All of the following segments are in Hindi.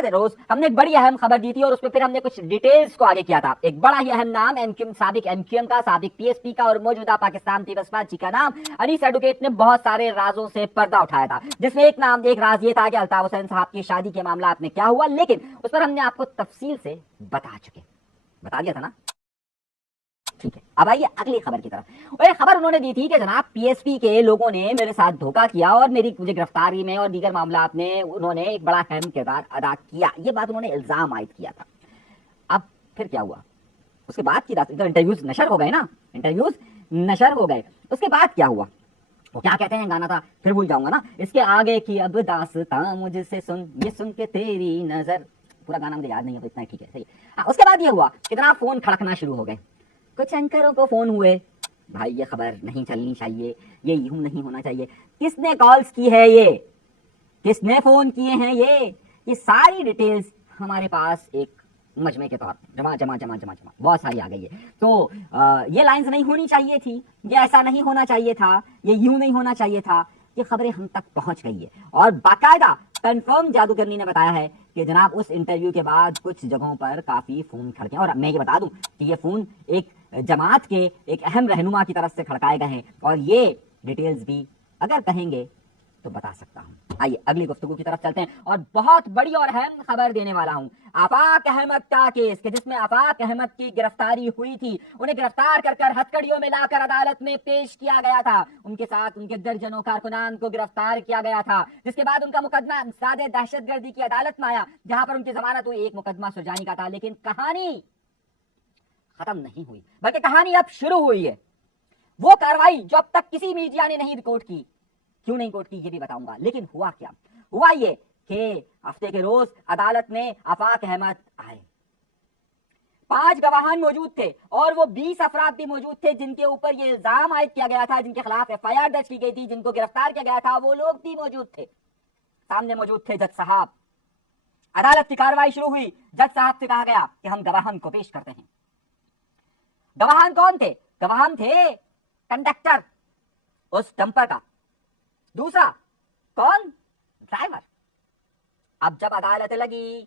द रोज हमने एक बड़ी अहम खबर दी थी और उसमें फिर हमने कुछ डिटेल्स को आगे किया था। एक बड़ा ही अहम नाम साबिक एमक्यूएम का, साबिक पीएसपी का और मौजूदा पाकिस्तान पीपल्स पार्टी का नाम अनीस एडवोकेट ने बहुत सारे राजों से पर्दा उठाया था, जिसमें एक राज ये था कि अल्ताफ हुसैन साहब की शादी के मामला में क्या हुआ, लेकिन उस पर हमने आपको तफसील से बता दिया था ना। ठीक है, अब आइए अगली खबर की तरफ। और एक खबर उन्होंने दी थी कि जनाब पीएसपी के लोगों ने मेरे साथ धोखा किया और मुझे गिरफ्तारी में और दीगर मामलात में उन्होंने एक बड़ा अहम किरदार अदा किया। ये बात उन्होंने इल्जाम आयद किया था। अब फिर क्या हुआ? उसके बाद की रात इंटरव्यूज नशर हो गए ना, उसके बाद क्या हुआ? वो क्या कहते हैं, गाना था फिर भूल जाऊंगा ना, इसके आगे की अब दास्तां मुझसे सुन, ये सुन के तेरी नजर, पूरा गाना मुझे याद नहीं है तो इतना ठीक है, सही। हाँ, उसके बाद ये हुआ कि जनाब फोन खड़कना शुरू हो गए, कुछ एंकरों को फोन हुए, भाई ये खबर नहीं चलनी चाहिए, ये यूं नहीं होना चाहिए, किसने कॉल्स की है, ये किसने फोन किए हैं, ये सारी डिटेल्स हमारे पास एक मजमे के तौर पर जमा बहुत सारी आ गई है। तो ये लाइंस नहीं होनी चाहिए थी, ये ऐसा नहीं होना चाहिए था, ये यूं नहीं होना चाहिए था, ये खबरें हम तक पहुंच गई है। और बाकायदा कंफर्म जादूगरनी ने बताया है कि जनाब उस इंटरव्यू के बाद कुछ जगहों पर काफी फोन खड़के, और मैं ये बता दूं कि ये फोन एक जमात के एक अहम रहनुमा की तरफ से खड़काए गए हैं, और ये डिटेल्स भी अगर कहेंगे तो बता सकता हूं। आइए अगली गुफ्तगू की तरफ चलते हैं, और बहुत बड़ी और अहम खबर देने वाला हूं। आफाक अहमद का केस, कि जिसमें आफाक अहमद की गिरफ्तारी हुई थी, उन्हें गिरफ्तार कर हथकड़ियों में लाकर अदालत में पेश किया गया था, उनके साथ उनके दर्जनों कारकुनान को गिरफ्तार किया गया था, जिसके बाद उनका मुकदमा सादे दहशतगर्दी की अदालत में आया, जहां पर उनकी जमानत हुई। एक मुकदमा सुरजानी का था, लेकिन कहानी खत्म नहीं हुई, बल्कि कहानी अब शुरू हुई है। वो कार्रवाई जो अब तक किसी मीडिया ने नहीं रिकॉर्ड की, क्यों नहीं कोर्ट की ये भी बताऊंगा। लेकिन हुआ क्या? हुआ ये कि हफ्ते के रोज अदालत में आफाक अहमद आए, 5 गवाहान मौजूद थे, और वो 20 अफराद भी मौजूद थे जिनके ऊपर ये इल्जाम आयद किया गया था, जिनके खिलाफ एफआईआर दर्ज की गई थी, जिनको गिरफ्तार किया गया था, वो लोग भी मौजूद थे। सामने मौजूद थे जज साहब। अदालत की कार्रवाई शुरू हुई, जज साहब से कहा गया कि हम गवाहान को पेश करते हैं। गवाहान कौन थे? गवाहान थे कंडक्टर उस डंपर का, दूसरा कौन? ड्राइवर। अब जब अदालत लगी,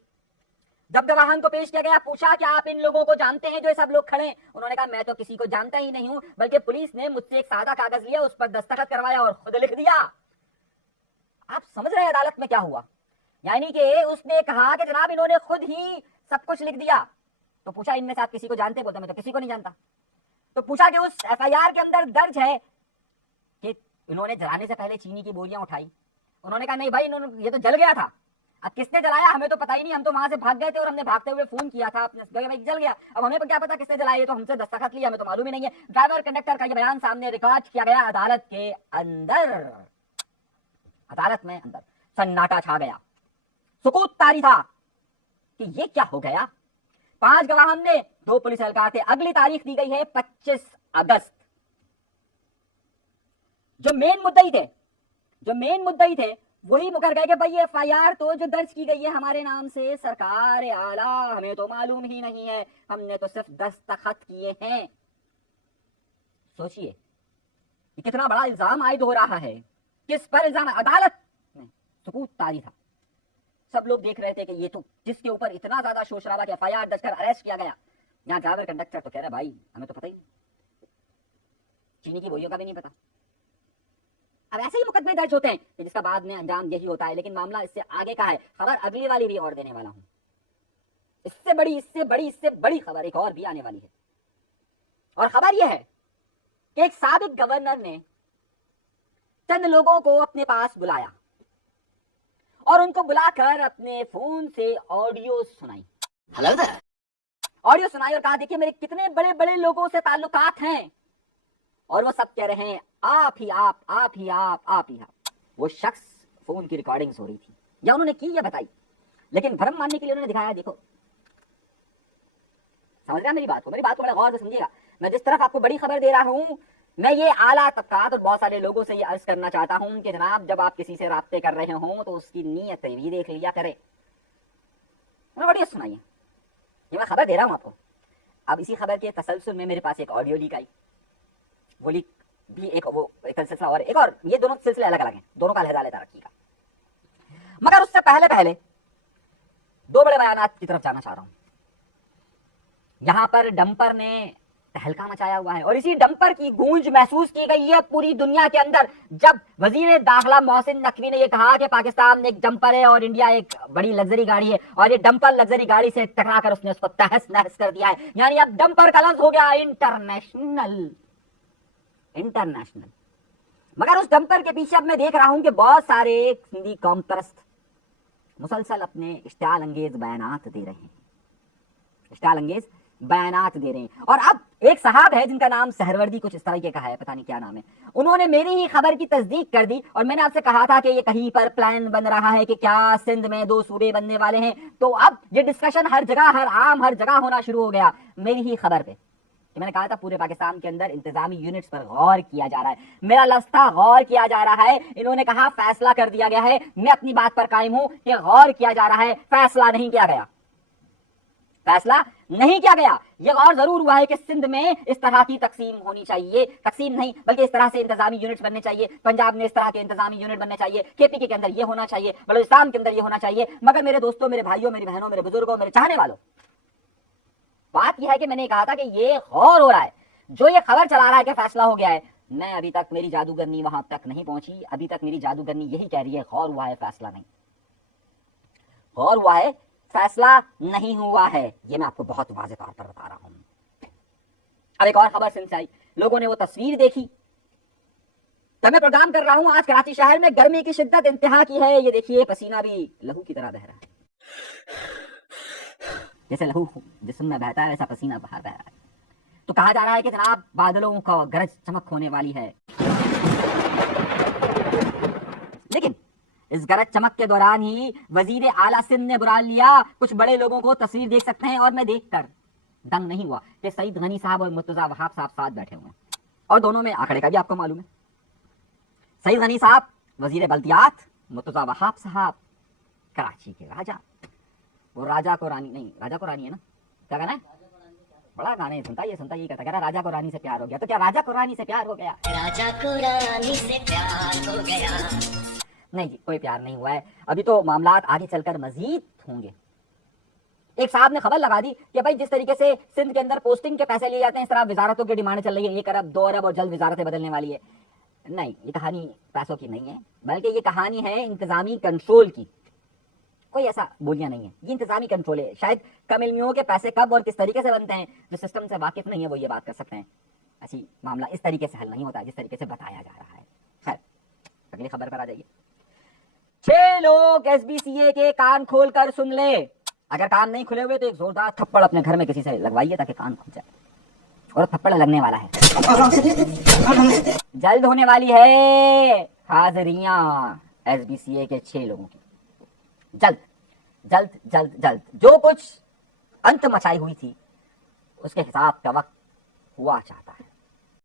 जब गवाहान को पेश किया गया, पूछा कि आप इन लोगों को जानते हैं जो ये सब लोग खड़े हैं? उन्होंने कहा मैं तो किसी को जानता ही नहीं हूं, बल्कि पुलिस ने मुझसे एक सादा कागज लिया, उस पर दस्तखत करवाया और खुद लिख दिया। आप समझ रहे हैं अदालत में क्या हुआ? यानी कि उसने कहा कि जनाब इन्होंने खुद ही सब कुछ लिख दिया। तो पूछा इनमें से आप किसी को जानते? बोलते मैं तो किसी को नहीं जानता। तो पूछा कि उस एफआईआर के अंदर दर्ज है कि इन्होंने जलाने से पहले चीनी की बोरियां उठाई? उन्होंने कहा नहीं भाई, इन्होंने, ये तो जल गया था। अब किसने जलाया हमें तो पता ही नहीं, हम तो वहां से भाग गए थे और हमने भागते हुए फोन किया था अपने, भाई जल गया। अब हमें क्या पता किसने जलाया, ये तो हमसे दस्तखत लिया, हमें तो मालूम ही नहीं है। ड्राइवर कंडक्टर का ये बयान सामने रिकॉर्ड किया गया अदालत के अंदर। अदालत में अंदर सन्नाटा छा गया, सुकूत तारी था कि ये क्या हो गया। 5 गवाह हमने, 2 पुलिस एहलकार थे। अगली तारीख दी गई है 25 अगस्त। जो मेन मुद्दई थे वही मुकर गए कि भाई ये एफआईआर तो जो दर्ज की गई है हमारे नाम से, सरकार आला हमें तो मालूम ही नहीं है, हमने तो सिर्फ दस्तखत किए हैं। सोचिए ये कितना बड़ा इल्जाम आयद हो रहा है। किस पर इल्जाम? अदालत में सुकूत तारी था। सब लोग देख रहे थे कि ये तो जिसके ऊपर इतना ज्यादा शोर शराबा कि एफआईआर दर्ज कर अरेस्ट किया गया, यहाँ ड्राइवर कंडक्टर तो कह रहा भाई हमें तो पता ही नहीं, चीनी की बोरियों का भी नहीं पता। अब ऐसे ही मुकदमे दर्ज होते हैं कि जिसका बाद में अंजाम यही होता है। लेकिन मामला इससे आगे का है। खबर अगली वाली भी और देने वाला हूं, इससे बड़ी खबर एक और भी आने वाली है। और खबर यह है कि एक साबिक गवर्नर ने चंद लोगों को अपने पास बुलाया और उनको बुलाकर अपने फोन से ऑडियो सुनाई। हेलो सर, ऑडियो सुनाई और कहा देखिए मेरे कितने बड़े बड़े लोगों से ताल्लुकात हैं, और वो सब कह रहे हैं आप ही आप। वो शख्स फोन की रिकॉर्डिंग्स हो रही थी, या उन्होंने की या बताई, लेकिन भरम मानने के लिए उन्होंने दिखाया। देखो, समझ रहे मेरी बात को बड़ा गौर से समझिएगा। मैं जिस तरफ आपको बड़ी खबर दे रहा हूं, मैं ये आला तबकात और बहुत सारे लोगों से ये अर्ज करना चाहता हूं कि जनाब जब आप किसी से राब्ते कर रहे हो तो उसकी नीयत भी देख लिया करें। बढ़िया सुनाइए, ये मैं खबर दे रहा हूं आपको। अब इसी खबर के तसलसल में मेरे पास एक ऑडियो लीक आई। वो लीक भी एक सिलसिला और ये दोनों सिलसिले अलग अलग हैं, दोनों का लहजा लेता रखिएगा। मगर उससे पहले दो बड़े बयानात की तरफ जाना चाह रहा हूं। यहां पर डंपर ने तहलका मचाया हुआ है और इसी डंपर की गूंज महसूस की गई है पूरी दुनिया के अंदर जब वजीर दाखिला मोहसिन नकवी ने यह कहा कि पाकिस्तान एक डंपर है और इंडिया एक बड़ी लग्जरी गाड़ी है, और ये डंपर लग्जरी गाड़ी से टकराकर उसने उसको तहस नहस कर दिया है। यानी अब डंपर का लफ्ज हो गया इंटरनेशनल। मगर उस डंपर के पीछे अब मैं देख रहा हूं कि बहुत सारे हिंदी कौम परस्त मुसलसल अपने इश्तियाल अंगेज बयानात दे रहे हैं, और अब एक साहब है जिनका नाम सहरवर्दी कुछ इस तरीके का है, पता नहीं क्या नाम है, उन्होंने मेरी ही खबर की तस्दीक कर दी। और मैंने आपसे कहा था कि ये कहीं पर प्लान बन रहा है कि क्या सिंध में 2 सूबे बनने वाले हैं, तो अब ये डिस्कशन हर जगह हर जगह होना शुरू हो गया मेरी ही खबर पे। कि मैंने कहा था पूरे पाकिस्तान के अंदर इंतजामी यूनिट्स पर गौर किया जा रहा है, मेरा लफ्ज था गौर किया जा रहा है। इन्होंने कहा फैसला कर दिया गया है, मैं अपनी बात पर कायम हूं कि गौर किया जा रहा है, फैसला नहीं किया गया। यह गौर जरूर हुआ है कि सिंध में इस तरह की तकसीम होनी चाहिए, तकसीम नहीं बल्कि इस तरह से इंतजामी यूनिट्स बनने चाहिए, पंजाब में इस तरह के इंतजामी यूनिट बनने चाहिए, केपीके के अंदर यह होना चाहिए, बलूचिस्तान के अंदर यह होना चाहिए। मगर मेरे दोस्तों, मेरे भाइयों, मेरी बहनों, मेरे बुजुर्गों, मेरे चाहने वालों, बात यह है कि मैंने कहा था कि ये गौर हो रहा है, जो ये खबर चला रहा है कि फैसला हो गया है, मैं अभी तक मेरी जादूगरनी वहां तक नहीं पहुंची। अभी तक मेरी जादूगरनी यही कह रही है गौर हुआ है, फैसला नहीं। गौर हुआ है, फैसला नहीं हुआ है, ये मैं आपको बहुत वाज़ेह तौर पर बता रहा हूं। अब एक और खबर सिंध से आई, लोगों ने वो तस्वीर देखी, तब मैं प्रोग्राम कर रहा हूं। आज कराची शहर में गर्मी की शिद्दत इंतहा की है। ये देखिए, पसीना भी लहू की तरह बह रहा है, जैसे लहू जिस्म में बहता है वैसा पसीना बाहर बह रहा है। तो कहा जा रहा है कि जनाब बादलों का गरज चमक होने वाली है, लेकिन इस गरज चमक के दौरान ही वजीर आला सिंध ने बुला लिया। कुछ बड़े लोगों को तस्वीर देख सकते हैं, और मैं देखकर दंग नहीं हुआ कि सईद गनी साहब और मुर्तजा वहाब साहब साथ बैठे हुए हैं, और दोनों में आंकड़े का भी आपको मालूम है। सईद गनी साहब वजीर बल्दियात, मुर्तजा वहाब साहब कराची के राजा। वो राजा को रानी नहीं, राजा को रानी है ना, क्या कहना है, बड़ा गाने सुनता ये कहता, कह रहा राजा को रानी से प्यार हो गया। तो क्या राजा को रानी से प्यार हो गया? राजा को रानी से प्यार हो गया? नहीं जी, कोई प्यार नहीं हुआ है। अभी तो मामलात आगे चलकर मजीद होंगे। एक साहब ने खबर लगा दी कि भाई जिस तरीके से सिंध के अंदर पोस्टिंग के पैसे लिए जाते हैं, इस तरह वजारतों की डिमांड चल रही है, 1 अरब 2 अरब और जल्द वजारतें बदलने वाली है। नहीं, ये कहानी पैसों की नहीं है, बल्कि ये कहानी है इंतजामी कंट्रोल की। कोई ऐसा बोलियां नहीं है, ये इंतजामी कंट्रोल है। शायद कम इल्मियों के पैसे कब और किस तरीके से बनते हैं, जो सिस्टम से वाकिफ नहीं है वो ये बात कर सकते हैं। ऐसी मामला इस तरीके से हल नहीं होता जिस तरीके से बताया जा रहा है। खैर, अगली खबर पर आ जाइए। 6 लोग SBCA के कान खोलकर सुन ले। अगर कान नहीं खुले हुए तो एक जोरदार थप्पड़ अपने घर में किसी से लगवाइए ताकि कान खुल जाए, और थप्पड़ लगने वाला है, जल्द होने वाली है हाजिरियां SBCA के 6 लोगों की। जल्द जल्द जल्द जल्द जो कुछ अंत मचाई हुई थी उसके हिसाब का वक्त हुआ चाहता है।